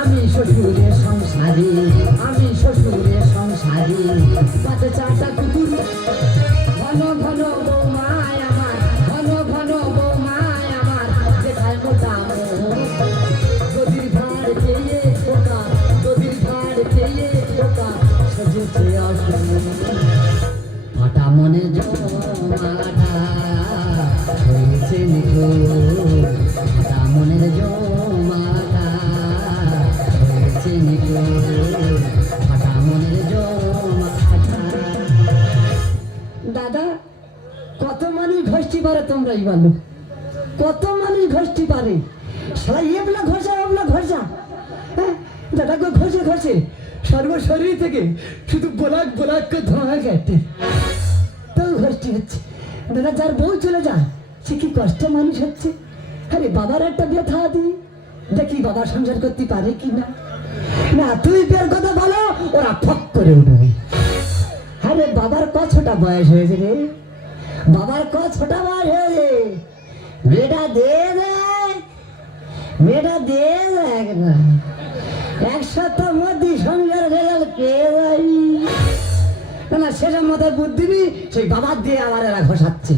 আমি শ্বশুরের সংসারী, আমি শ্বশুরের সংসারী, পাতে চারটা কুকুর, ঘন ঘন বৌমায় আমার, ঘন ঘন বৌমায় আমার, যেখানে মোটা গদির ভাড় চেয়ে ঠোকা, গদির ভাড় চেয়ে ঠোকা, সজেছে আসুন ফাটা মনে জমাটা হয়েছে নিখোঁজ, ফাটা মনের জমাটা হয়েছে নিখোঁজ, ফাটা মনের জমাটা। দাদা, কত মানুষ ঘষতে পারে তোমরাই বলো, কত মানুষ ঘষতে পারে? সারা এবলা ঘষা এবলা ঘষা, হ্যাঁ দাদা গো, ঘষে ঘষে সর্বশরীর থেকে শুধু বোলাক বোলাক করে ধোঁয়া গেছে, তাও ঘষতে হচ্ছে। দাদা, যার বউ চলে যায় সে কি কষ্ট মানুষ হচ্ছে। আরে বাবার একটা ব্যথা দিই, দেখি বাবা সংসার করতে পারে কি না। না তুই বের কথা বলো, ওরা ফক করে উঠবে। আরে বাবার কতটা বয়স হয়েছে রে, বাবার কতটা বয়স হয়েছে, বেটা দে দেখ, বেটা দে দেখ না, 100 মধ্যে সংসার রেজাল্ট কে যাই না, সেসব মাথায় বুদ্ধি দিবি, সেই বাবার দিয়ে আবার এরা ঘষাচ্ছে।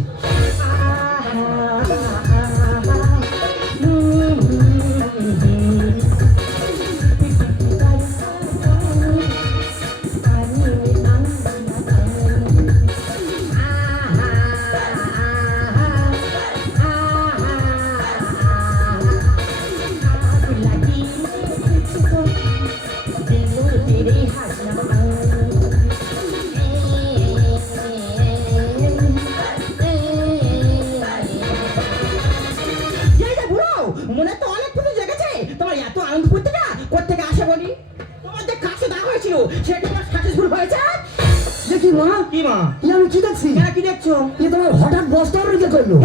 মনে তো অনেক কিছু জেগেছে, তোমার এত আনন্দ করতে না কোথেকে আসে বলি? তোমাদের কাছে দেওয়া হয়েছিল, সেটা তোমার সাকসেসফুল হয়েছে। দেখি মা, কি মা? আমি কি দেখছি? কি দেখছো? তোমার হঠাৎ বস্তা রেখে করলো।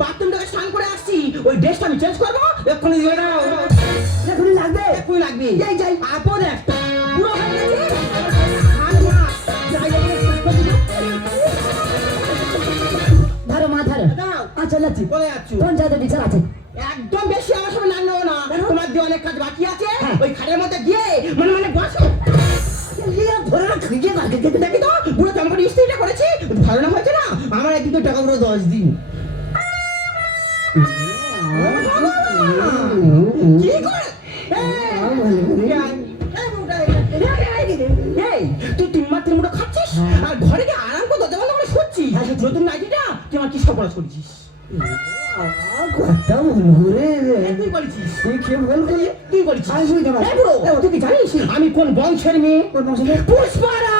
বাথরুমটাকে স্নান করে আসছি, ওই ড্রেসটা আমি চেঞ্জ করবো, এক্ষুনি দিয়ে দাও। এখনই লাগবে? এক্ষুনি লাগবে। যাই যাই। আপদ একটা পুরো হয়ে গেছে। ধরো মা, ধরো। আচ্ছা যাচ্ছি। বলে যাচ্ছ? পঞ্চায়েতের বিচার আছে। একদম বেশি আমার সামনে নাম নেবো না, তোমার দিয়ে অনেক কাজ বাকি আছে। ওই খাটের মধ্যে গিয়ে মনে মনে বসো। ধরে না খুঁজে বাকি দেখি তো পুরো তেমন স্ত্রীটা করেছি, ভালো না হয়েছে না? আমার একদিন তো টাকা পুরো 10 দিন। কি করে তুই 3 মাস 3 মুঠো খাচ্ছিস আর ঘরে গিয়ে আরাম করে দরজা বন্ধ করে শুচ্ছিস? নতুন নাইটিটা তুই আমার কি সর্বনাশ করেছিস? কথা বলবো রে, তুই বলেছিস কে বলবো? তুই বলেছিস আমি বুঝতে পারছি। তুই কি জানিস আমি কোন বংশের মেয়ে? পুষ্পারা।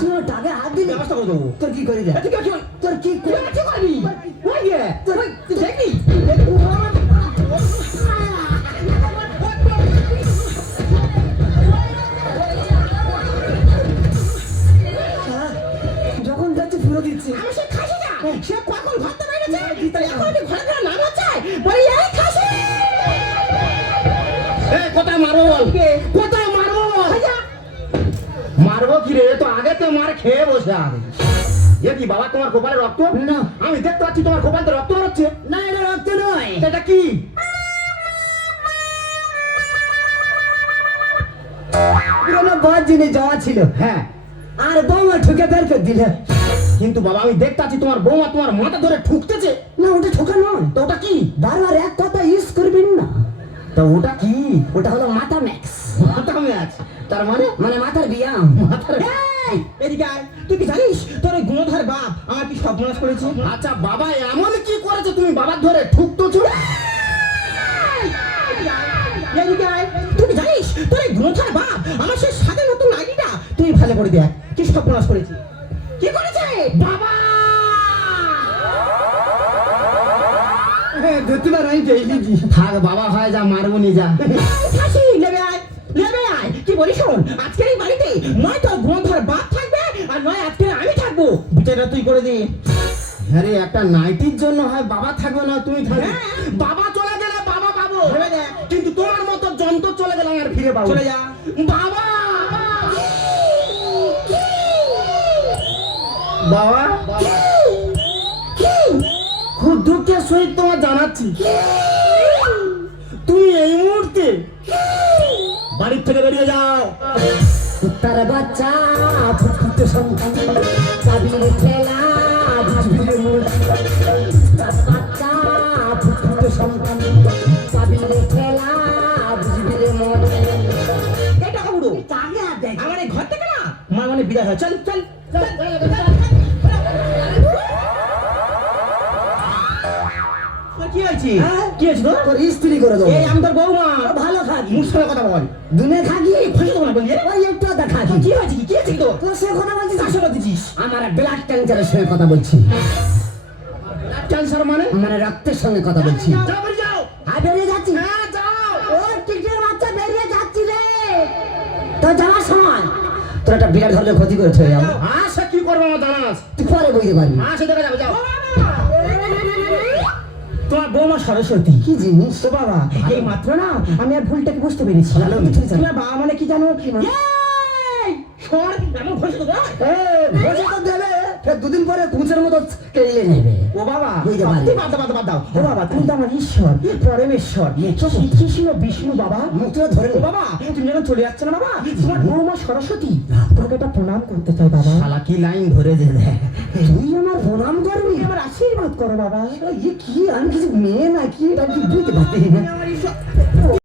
তুই টাকা হাত দিলি, ব্যবস্থা করে দেবো। তোর কি করে যায়? তোর কি করবি? তুই দেখবি যখন যাচ্ছে ফিরে দিচ্ছে। আমি সে খাসি না, সে কখন ঘর থেকে বেরিয়েছে, এখন ঘরে ঘরে নাম হচ্ছে বলি এই খাসি। কোথায় মারবো বল? কোথায় মারবো? মারবো কি রে? তো আগে তো মার খেয়ে বসে আগে। এ কি বাবা, তোমার কপালে রক্ত? না, আমি দেখতে পাচ্ছি তোমার কপালে রক্ত হচ্ছে। না এটা রক্ত নয়। এটা কি? পুরোনো বদ জিনিস জমা ছিল, হ্যাঁ, আর বৌমা ঠুকে বের করে দিলে। কিন্তু বাবা আমি দেখতে পাচ্ছি তোমার বৌমা তোমার মাথা ধরে ঠুকতেছে। না ওটা ঠোকা নয় তো ওটা কি? বারবার এক কথা ইউজ করবেন না। তো ওটা কি? ওটা হলো মাথা ম্যাক্স। মাথা ম্যাচ? তার মানে? মানে মাথার ব্যায়াম। মাথার। এদিকে আয়, তুই কি জানিস তোর ওই গুণধর বাপ আমার কি সর্বনাশ করেছে? আচ্ছা বাবা এমন কি করেছে তুমি বাবার ধরে ঠুকতেছো? এদিকে আয়, তুই কি জানিস তোর ওই গুণধর বাপ আমার সেই সাথে নতুন নাইটিটা তুই ভালো করে দেখ কি সর্বনাশ করেছে। কি করেছে বাবা? ধরতে পারো, আমি পেয়ে দিচ্ছি। থাক বাবা, হয় যা, মারবো নি যা। খাসি নেবে আয়, নেবে আয়। কি বলি শোন, আজকের এই বাড়িতে নয় তোর গুণধর বাপ থাকবে আর নয় আজকে আমি থাকবো। বিচারটা তুই করে দে। আরে একটা নাইটির জন্য হয় বাবা থাকবে না তুমি থাকবে। হ্যাঁ। বাবা চলে গেলে বাবা পাবো, ভেবে দেখ। কিন্তু তোমার মতো যন্ত্র চলে গেলে আমি আর ফিরে পাবো। চলে যা। বাবা বাবা খুব দুঃখের সহিত তোমার জানাচ্ছি, তুমি এই মুহূর্তে বাড়ির থেকে বেরিয়ে যাও। তার বাচ্চা ফুটফুটে সন্তান কাবির খেলা বুঝবি রে মোর। তার বাচ্চা ফুটফুটে সন্তান কাবির খেলা বুঝবি রে মোর। এটা কাবুড়ো কাকে আর দেখ আমার এই ঘর থেকে না মা মানে বিদায় হয়। চল চল কি হয়েছে? হ্যাঁ? কি হয়েছে তোর? তোর স্ত্রী করে দেবো। এই আমি তোর বৌমা। ভালো খাবি মুখ সামনে কথা বল। দুনে থাকি খুশি তো না বলি? ওই একটু আধা খাবি। কি হয়েছে কি হয়েছে কি তোর? তোর সে কথা বলছিস কার সঙ্গে দিছিস? আমার ব্লাড ক্যান্সারের সঙ্গে কথা বলছি, ক্যান্সার মানে? মানে রক্তের সঙ্গে কথা বলছি। যাও বেরিয়ে যাও। হ্যাঁ বেরিয়ে যাচ্ছি। হ্যাঁ যাও। ও টিকটির বাচ্চা বেরিয়ে যাচ্ছি রে। তো যাওয়ার সময় তোর একটা বিরাট ধরনের ক্ষতি করেছে যাবো। সে কি করবো আমার জানা আছে। তুই পরে বুঝতে পারবি। সে দেখা যাবে, যাও। তোমার বৌমা সরস্বতী। কি জিনিস? তো বাবা এই মাত্র না আমি আর ভুলটাকে বুঝতে পেরেছি। ভালো মিঠুন স্যার। তোমার বাবা মানে কি জানো? মানে? এই, সর এমন ঘষে দেবো। ভোজে তো দেবে, ফের দুদিন পরে কুচের মতো কেড়ে নেবে। ও বাবা বুঝতে পারি। তুই বাদ দাও, বাদ দাও, বাদ দাও। ও বাবা তুমি তো আমার ঈশ্বর পরমেশ্বর শ্রীকৃষ্ণ বিষ্ণু বাবা। মুখটা ধরে ও বাবা তুমি যখন চলে যাচ্ছে না বাবা তোমার বৌমা সরস্বতী তোমাকে একটা প্রণাম করতে চাই বাবা। শালা কি লাইন ধরে যে তুই আমার প্রণাম করবি? তুমি আমার আশীর্বাদ করো বাবা। এ কি, আমি কিছু মেয়ে না কি, এটা কি বুঝতে পারছি না। তুমি আমার ঈশ্বর